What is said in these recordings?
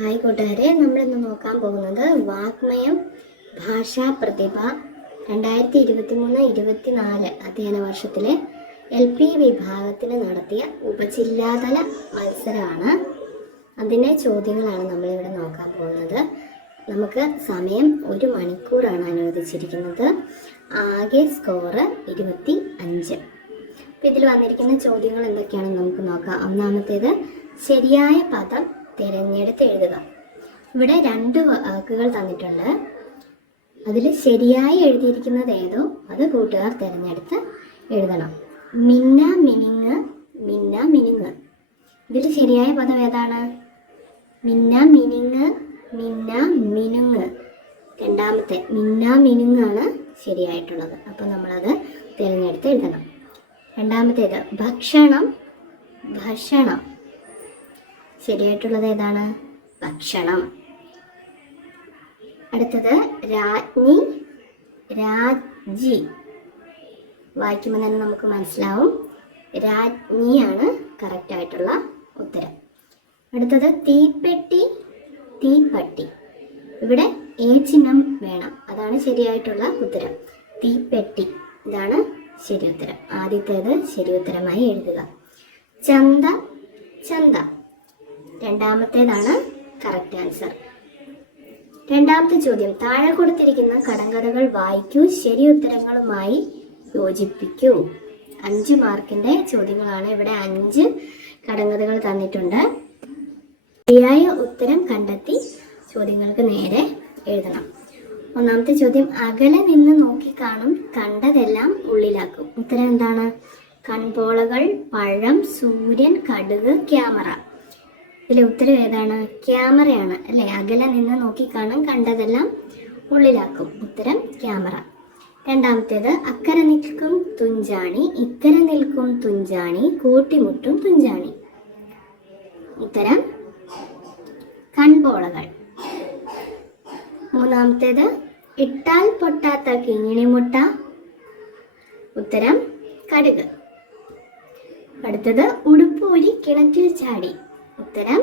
Hi കൂട്ടുകാരെ നമ്മളിന്ന് നോക്കാൻ പോകുന്നത് വാഗ്മയം ഭാഷാ പ്രതിഭ രണ്ടായിരത്തി ഇരുപത്തി മൂന്ന് ഇരുപത്തിനാല് അധ്യയന വർഷത്തിലെ എൽ പി വിഭാഗത്തിൽ നടത്തിയ ഉപജില്ലാതല മത്സരമാണ്. അതിന്റെ ചോദ്യങ്ങളാണ് നമ്മളിവിടെ നോക്കാൻ പോകുന്നത്. നമുക്ക് സമയം ഒരു മണിക്കൂറാണ് അനുവദിച്ചിരിക്കുന്നത്. ആകെ സ്കോറ് ഇരുപത്തി അഞ്ച് ഇതിൽ വന്നിരിക്കുന്ന ചോദ്യങ്ങൾ എന്തൊക്കെയാണെന്ന് നമുക്ക് നോക്കാം. ഒന്നാമത്തേത് ശരിയായ പദം തിരഞ്ഞെടുത്ത് എഴുതുക. ഇവിടെ രണ്ട് വാക്കുകൾ തന്നിട്ടുണ്ട്. അതിൽ ശരിയായി എഴുതിയിരിക്കുന്നത് ഏതോ അത് കൂട്ടുകാർ തിരഞ്ഞെടുത്ത് എഴുതണം. മിന്ന മിനിങ് മിന്ന മിനിങ് ഇതിൽ ശരിയായ പദം ഏതാണ്? മിന്ന മിനിങ് മിന്ന മിനുങ് രണ്ടാമത്തെ മിന്ന മിനുങ്ങാണ് ശരിയായിട്ടുള്ളത്. അപ്പോൾ നമ്മളത് തിരഞ്ഞെടുത്ത് എഴുതണം. രണ്ടാമത്തേത് ഭക്ഷണം ഭക്ഷണം. ശരിയായിട്ടുള്ളത് ഏതാണ്? ഭക്ഷണം. അടുത്തത് രാജ്ഞി രാജി വായിക്കുമ്പോൾ തന്നെ നമുക്ക് മനസ്സിലാവും. രാജ്ഞിയാണ് കറക്റ്റ് ആയിട്ടുള്ള ഉത്തരം. അടുത്തത് തീപ്പെട്ടി തീപ്പട്ടി. ഇവിടെ ഏ ചിഹ്നം വേണം. അതാണ് ശരിയായിട്ടുള്ള ഉത്തരം. തീപ്പെട്ടി. ഇതാണ് ശരി ഉത്തരം. ആദ്യത്തേത് ശരി ഉത്തരമായി എഴുതുക. ചന്ത ചന്ത. രണ്ടാമത്തേതാണ് കറക്റ്റ് ആൻസർ രണ്ടാമത്തെ ചോദ്യം താഴെ കൊടുത്തിരിക്കുന്ന കടങ്കഥകൾ വായിക്കൂ ശരി ഉത്തരങ്ങളുമായി യോജിപ്പിക്കൂ. അഞ്ച് മാർക്കിന്റെ ചോദ്യങ്ങളാണ് ഇവിടെ അഞ്ച് കടങ്കഥകൾ തന്നിട്ടുണ്ട്. ശരിയായ ഉത്തരം കണ്ടെത്തി ചോദ്യങ്ങൾക്ക് നേരെ എഴുതണം. ഒന്നാമത്തെ ചോദ്യം അകലെ നിന്ന് നോക്കി കാണും കണ്ടതെല്ലാം ഉള്ളിലാക്കും. ഉത്തരം എന്താണ്? കൺപോളകൾ പഴം സൂര്യൻ കടുക് ക്യാമറ. ഇതിലെ ഉത്തരം ഏതാണ്? ക്യാമറയാണ്. അല്ലെ? അകലെ നിന്ന് നോക്കി കാണും കണ്ടതെല്ലാം ഉള്ളിലാക്കും. ഉത്തരം ക്യാമറ. രണ്ടാമത്തേത് അക്കരെ നിൽക്കും തുഞ്ചാണി ഇക്കരെ നിൽക്കും തുഞ്ചാണി കൂട്ടിമുട്ടും തുഞ്ചാണി. ഉത്തരം കൺപോളകൾ. മൂന്നാമത്തേത് ഇട്ടാൽ പൊട്ടാത്ത കിങ്ങിണിമുട്ട. ഉത്തരം കടുക്. അടുത്തത് ഉടുപ്പൂരി കിണറ്റിൽ ചാടി. ഉത്തരം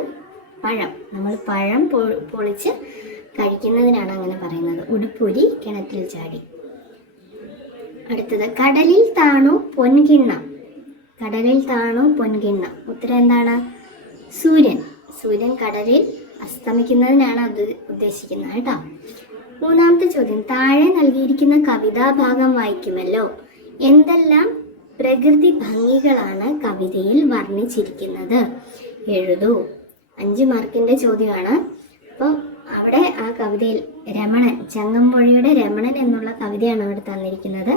പഴം. നമ്മൾ പഴം പൊളിച്ച് കഴിക്കുന്നതിനാണ് അങ്ങനെ പറയുന്നത്. ഉടുപ്പൂരി കിണറ്റിൽ ചാടി. അടുത്തത് കടലിൽ താണു പൊൻകിണ്ണ. കടലിൽ താണു പൊൻകിണ്ണ. ഉത്തരം എന്താണ്? സൂര്യൻ. സൂര്യൻ കടലിൽ അസ്തമിക്കുന്നതിനാണ് അത് ഉദ്ദേശിക്കുന്നത് കേട്ടോ. മൂന്നാമത്തെ ചോദ്യം. താഴെ നൽകിയിരിക്കുന്ന കവിതാഭാഗം വായിക്കുമല്ലോ. എന്തെല്ലാം പ്രകൃതി ഭംഗികളാണ് കവിതയിൽ വർണിച്ചിരിക്കുന്നത്? എഴുതൂ. അഞ്ച് മാർക്കിന്റെ ചോദ്യമാണ്. അപ്പോൾ അവിടെ ആ കവിതയിൽ രമണൻ ചങ്ങമ്പുഴയുടെ രമണൻ എന്നുള്ള കവിതയാണ് അവിടെ തന്നിരിക്കുന്നത്.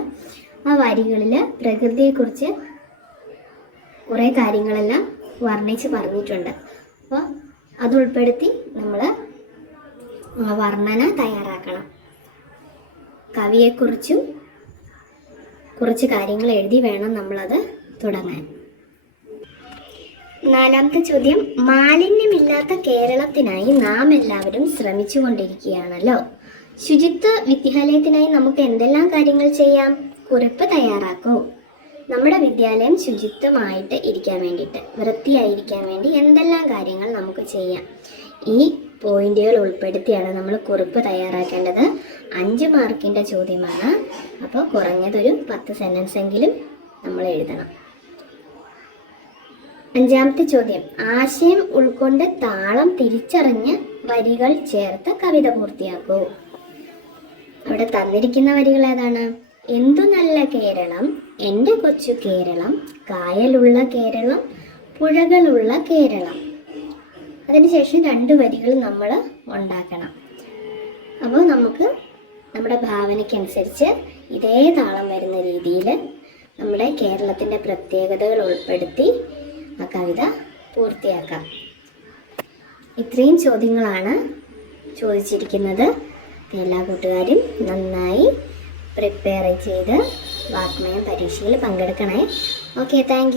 ആ വരികളിൽ പ്രകൃതിയെക്കുറിച്ച് കുറേ കാര്യങ്ങളെല്ലാം വർണിച്ച് പറഞ്ഞിട്ടുണ്ട്. അപ്പോൾ അതുൾപ്പെടുത്തി നമ്മൾ വർണന തയ്യാറാക്കണം. കവിയെക്കുറിച്ചും കുറച്ച് കാര്യങ്ങൾ എഴുതി വേണം നമ്മളത് തുടങ്ങാൻ. നാലാമത്തെ ചോദ്യം മാലിന്യമില്ലാത്ത കേരളത്തിനായി നാം എല്ലാവരും ശ്രമിച്ചു ശ്രമിച്ചുകൊണ്ടിരിക്കുകയാണല്ലോ. ശുചിത്വ വിദ്യാലയത്തിനായി നമുക്ക് എന്തെല്ലാം കാര്യങ്ങൾ ചെയ്യാം? കുറിപ്പ് തയ്യാറാക്കൂ. നമ്മുടെ വിദ്യാലയം ശുചിത്വമായിട്ട് ഇരിക്കാൻ വേണ്ടിയിട്ട് വൃത്തിയായിരിക്കാൻ വേണ്ടി എന്തെല്ലാം കാര്യങ്ങൾ നമുക്ക് ചെയ്യാം? ഈ പോയിന്റുകൾ ഉൾപ്പെടുത്തിയാണ് നമ്മൾ കുറിപ്പ് തയ്യാറാക്കേണ്ടത്. അഞ്ച് മാർക്കിന്റെ ചോദ്യമാണ്. അപ്പോൾ കുറഞ്ഞതൊരു പത്ത് സെന്റൻസ് എങ്കിലും നമ്മൾ എഴുതണം. അഞ്ചാമത്തെ ചോദ്യം. ആശയം ഉൾക്കൊണ്ട് താളം തിരിച്ചറിഞ്ഞ് വരികൾ ചേർത്ത് കവിത പൂർത്തിയാക്കൂ. അവിടെ തന്നിരിക്കുന്ന വരികൾ ഏതാണ്? എന്തു നല്ല കേരളം എന്റെ കൊച്ചു കേരളം കായലുള്ള കേരളം പുഴകളുള്ള കേരളം. അതിനുശേഷം രണ്ട് വരികൾ നമ്മൾ ഉണ്ടാക്കണം. അപ്പോൾ നമുക്ക് നമ്മുടെ ഭാവനയ്ക്കനുസരിച്ച് ഇതേ താളം വരുന്ന രീതിയിൽ നമ്മുടെ കേരളത്തിന്റെ പ്രത്യേകതകൾ ഉൾപ്പെടുത്തി ആ കവിത പൂർത്തിയാക്കാം. ഇത്രയും ചോദ്യങ്ങളാണ് ചോദിച്ചിരിക്കുന്നത്. എല്ലാ കൂട്ടുകാരും നന്നായി പ്രിപ്പയർ ചെയ്ത് വാക്മയം പരീക്ഷയിൽ പങ്കെടുക്കണേ. Okay thank